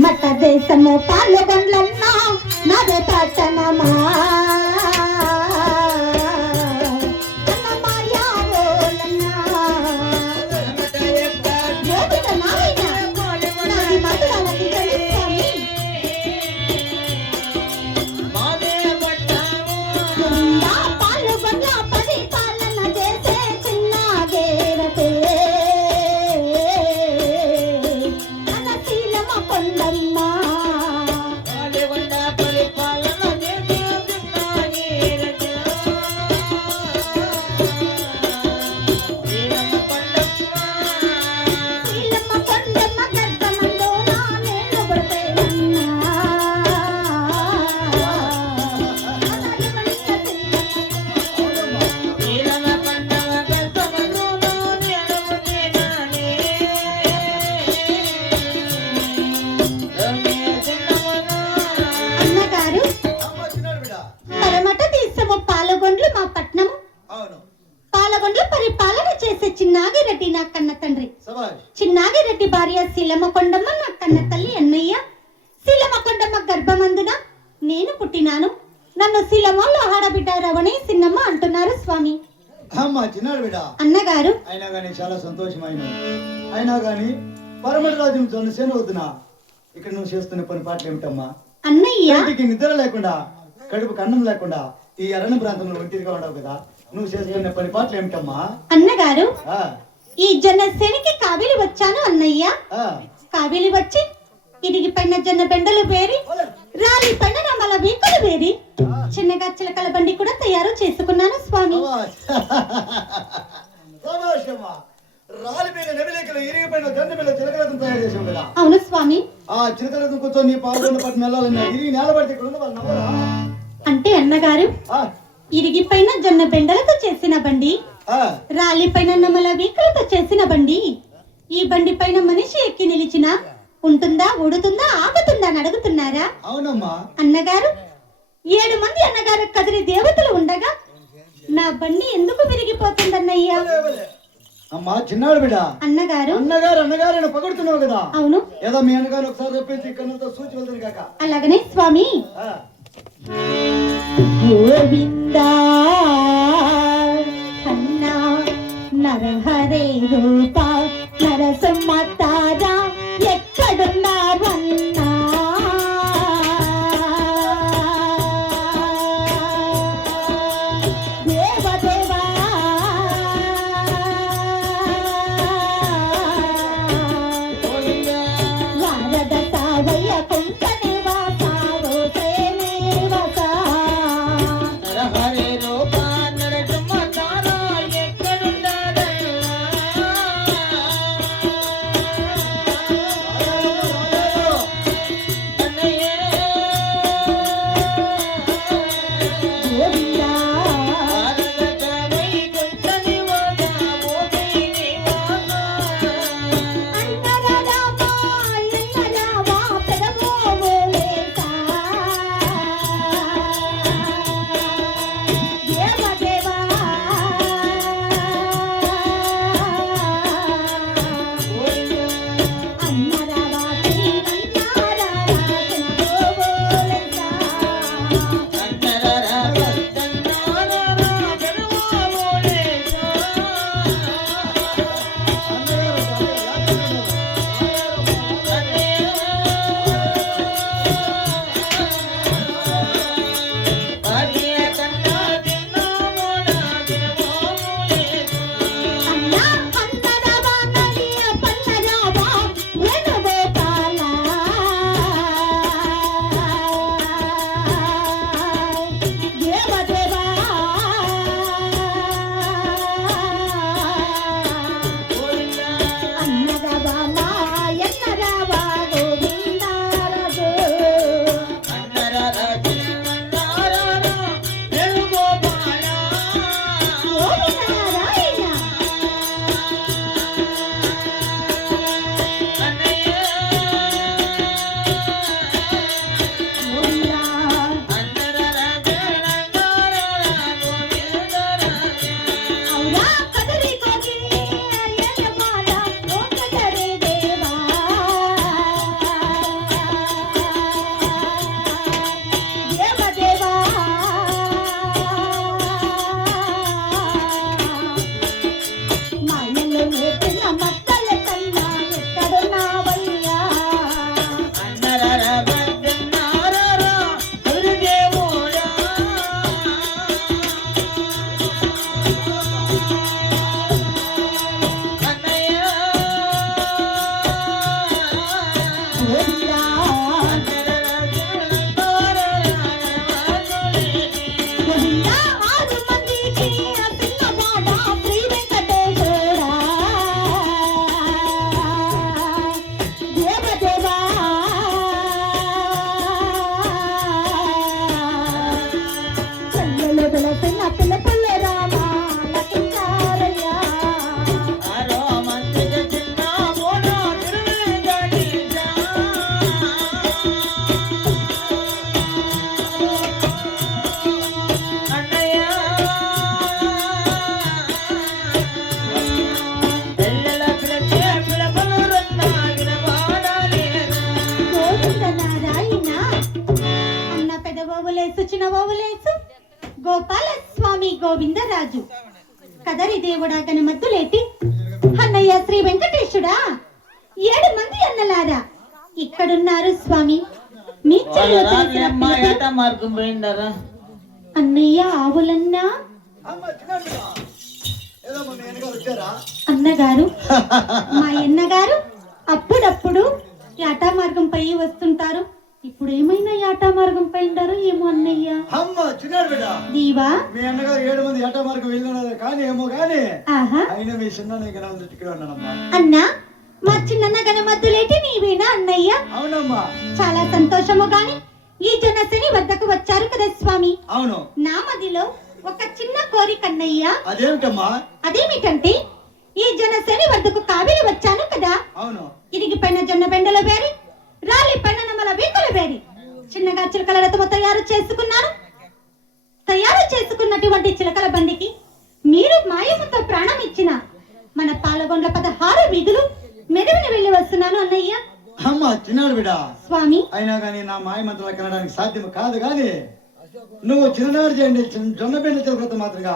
పరమట దేశము పాల్గొండ్లన్నా నదే పట్టణమా చిన్నాగిరెడ్డి భార్య శీలమకొండమ్మ నా కన్న తల్లి అన్నయ్య. శీలమకొండమ్మ గర్భమందున నేను పుట్టినాను. నన్ను శీలమలో ఆడబిడ్డ రవణి సిన్నమ్మ అంటున్నారు స్వామి. అన్నగారు అయినా గానీ చాలా సంతోషమైన అయినా గానీ పరమరాజు జనసేన వద్దునా ఇక్కడ నువ్వు చేస్తున్న పని పాటలు ఏమిటమ్మా? అన్నయ్య నిద్ర లేకుండా కడుపు కన్నం లేకుండా ఈ అరణ్య ప్రాంతంలో ఒంటిగా ఉండవు కదా, నువ్వు చేస్తున్న పని పాటలు ఏమిటమ్మా? అన్నగారు ఈ జనసేనకి కాబిలి వచ్చాను అన్నయ్య. కాబిలి వచ్చి ఇదిగి పైన జన బెండలు వేరి రాలి పైన నమల వీకులు వేరి చిన్నగా చిలకల బండి కూడా తయారు చేసుకున్నాను స్వామి. అవును స్వామి. అంటే అన్నగారు ఇరిగి పైన జొన్న బెండలతో చేసిన బండి, రాలి పైన నమల వీకులతో చేసిన బండి, ఈ బండి పైన మనిషి ఎక్కి నిలిచిన ఉంటుందా, ఊడుతుందా, ఆగుతుందా అని అడుగుతున్నారా? అవునమ్మా. అన్నగారు 7 మంది అన్నగారు కదిరి దేవతలు ఉండగా నా బండి ఎందుకు విరిగిపోతుందన్నయ్యా? అమ్మా చిన్నాడు బిడ్డ. అన్నగారు అన్నగారు అన్నగారు పగడుతున్నావు కదా? అవును. ఏదో మీ అన్నగారు ఒకసారి చెప్పించి కన్నుతో సూచి వెళ్తాను కాక. అలాగనే స్వామి. గోవిందా కన్నా నరహరే రూప నరసింహ తారా ఎక్కడున్నావన్నా? దేవదేవా వారద సావయ్య కుంట నివాసారో ప్రేమేవస నరహరే రూప నరసింహ తారా ఎక్కడున్నారన్నా? గోపాల స్వామి గోవిందరాజు కదరి దేవుడా గణమద్దులేటి అన్నయ్య శ్రీ వెంకటేశుడా 7 మంది అన్నలారా ఇక్కడున్నారు స్వామి మీ చెల్లి రాజమ్మ ఏట మార్గం పోయిందరా అన్నయ్య ఆవులన్నా అమ్మ చిన్నాడు బిడ్డ ఏదో మన వెనక వచ్చారా అన్నగారు మా అన్నగారు అప్పుడప్పుడు యాటా మార్గం పై వస్తుంటారు ఇప్పుడు ఏమైనా యాటా మార్గం పై ఉండారో ఏమో అన్నయ్య అమ్మ చిన్నాడు బిడ్డ దీవా మీ అన్నగారు 7 మంది ఏటా మార్గం వెళ్ళినారు కానీ ఏమో కానీ ఆహా అయినా మీ చిన్న ఇక్కడ ఉన్నానమ్మా అన్నా మా చిన్న గణమద్దులేటి నీవేనా అన్నయ్య అవునమ్మా చాలా సంతోషము గాని ఈ జనసేని వద్దకు వచ్చారు కదా స్వామి అవును నా మదిలో ఒక చిన్న కోరిక అన్నయ్య అదేమిటమ్మా అదేమిటంటే ఈ జనసేని వద్దకు కావేరి వచ్చాను కదా అవును ఇరిగిపోయిన జొన్న బెండల వేరి రాలిపోయిన నమల వీకుల వేరి చిన్నగా చిలకల రథము తయారు చేసుకున్నటువంటి చిలకల బండికి మీరు మాయముతో ప్రాణం ఇచ్చిన మన పాలగొండ్ల 16 వీధులు మెరువిని వెళ్ళి వస్తున్నాను అన్నయ్య అమ్మ చిన్నాడు బిడ్డ స్వామి అయినా కానీ నా మాయ మంత్రాలు కనడానికి సాధ్యం కాదు కానీ నువ్వు చిన్ననాడు చేయండి జొన్న బెండ చిలకలతో మాత్రంగా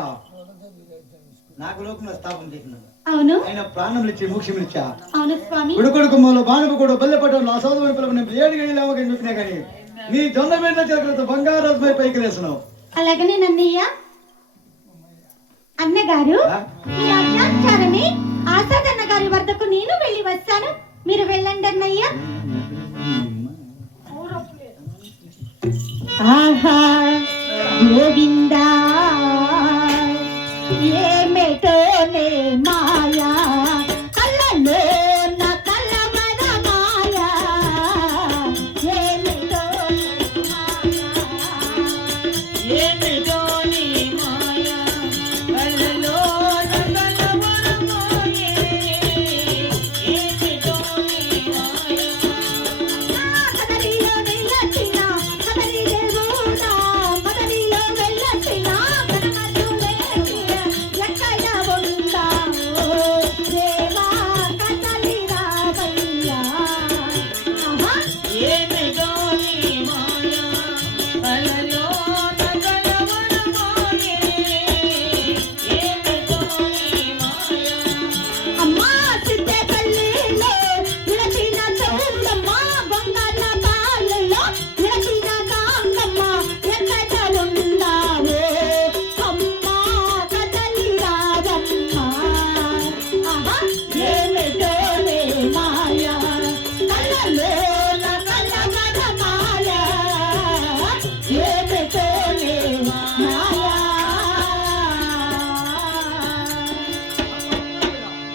నాకు లోకంలో స్థాపన చేసినాడు అవును ఆయన ప్రాణం ఇచ్చి మోక్షం ఇచ్చా అవును స్వామి ఉడుకొడుకు మూల బాణపు కూడా బల్లెపట్టు నా సోదరుని పిల్లలు నేను 7 గడియలు అవ్వకని చెప్పినా కానీ నీ జొన్న బెండ చిలకలతో బంగారు రథమై పైకి లేస్తున్నావు అలాగనే నన్నయ్య అన్నగారు మీ ఆజ్ఞానుసారమే ఆసాద్ అన్నగారి వద్దకు నేను వెళ్ళి వస్తాను మీరు వెళ్ళండి అన్నయ్య ఆహా గోవిందా ఏమిటోనే మాయా కళ్ళలో నా కళ్ళమద మాయా ఏమిటోనే మాయా ఏమిటో నీ మాయా కళ్ళలో నగలవరమోయే ఏమిటో నీ మాయా కదలిలో వెళ్ళొచ్చిన కదలి దేవుడా మదలిలో వెళ్ళొచ్చిన కనమదులే ఎక్కడ ఉందావు దేవా కదలి రావయ్యా ఆహా ఏమిటో నీ మాయా కళ్ళలో నగలవరమోయే ఏమిటో నీ మాయా అమ్మా సిద్ధపల్లిలో విడచిన చౌడమ్మ బంగాళ బాలలో విడచిన గాంగమ్మ ఎక్కడ ఉన్నావో అమ్మా కదలి రావమ్మ ఆహా ఏమిటోనే మాయా కళ్ళలో నా కళ్ళమద మాయా ఏమిటోనే మాయా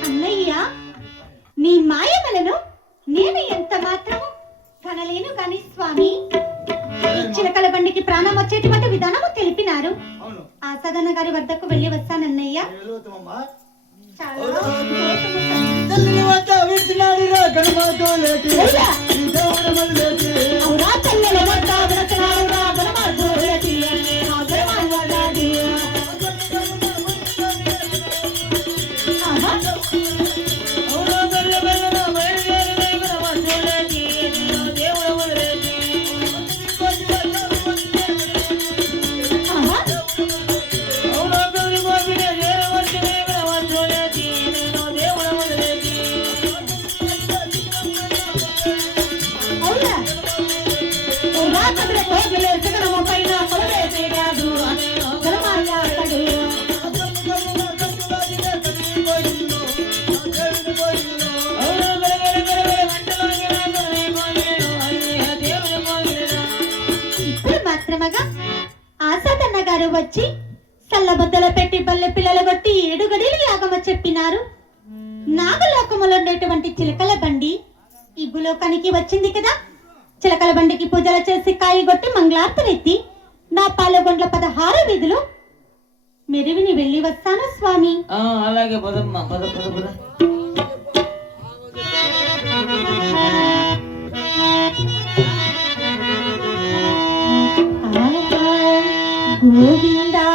అన్నయ్య నీ మాయమలను నేను ఎంత మాత్రము కనలేను కాని స్వామి ఈ చిలకల బండికి ప్రాణం వచ్చేటువంటి విధానము తెలిపినారు అవును ఆ సదన గారి వద్దకు వెళ్ళి వస్తానన్నయ్య వెలుగుతామమ్మా చాలా సంతోషము స్వామి. తల్లి వద్ద విడిచినాడు రా గణమాతో లేటి అయ్యా, ఈ దేవుడు మొదలెట్టి అవురా తల్లుల వద్ద విడచినాడురా గణమార్గోలటి, ఆ గణమార్గోలటి. ఆహా, అవును బల్ల బల్లన బయలుదేరి వస్తులేటి నేను దేవుడు వదిలేటి ఆహా, అవును బల్లి గోపిన చేరవచ్చునే వస్తులేటి నేను దేవుడు వదిలేటి అవునా? అవురా కదిరే కోగిలే శిఖరము పైన కొలవేసే కాదు, గణమార్గాడు. అవును బెరబెర మంటలోకి రాకునే పోలేను అయ్యే దేవుడు పోలేను ఇప్పుడు మాత్రమగా ఆసాదన్న గారు వచ్చి సల్లబద్దలు పెట్టి బల్లె పిల్లలు కొట్టి 7 గడియలు యాగమ చెప్పినారు. నాగలోకములో ఉండేటువంటి చిలకల బండి ఈ భూలోకానికి వచ్చింది కదా. చిలకల బండికి పూజలు చేసి కాయి కొట్టి మంగళార్తులెత్తి నా పాలగొండ్ల 16 వీధులు మెరువిని వెళ్ళి వస్తాను స్వామి. అలాగే పదమ్మా పద పద పద ఆహా, గోవిందా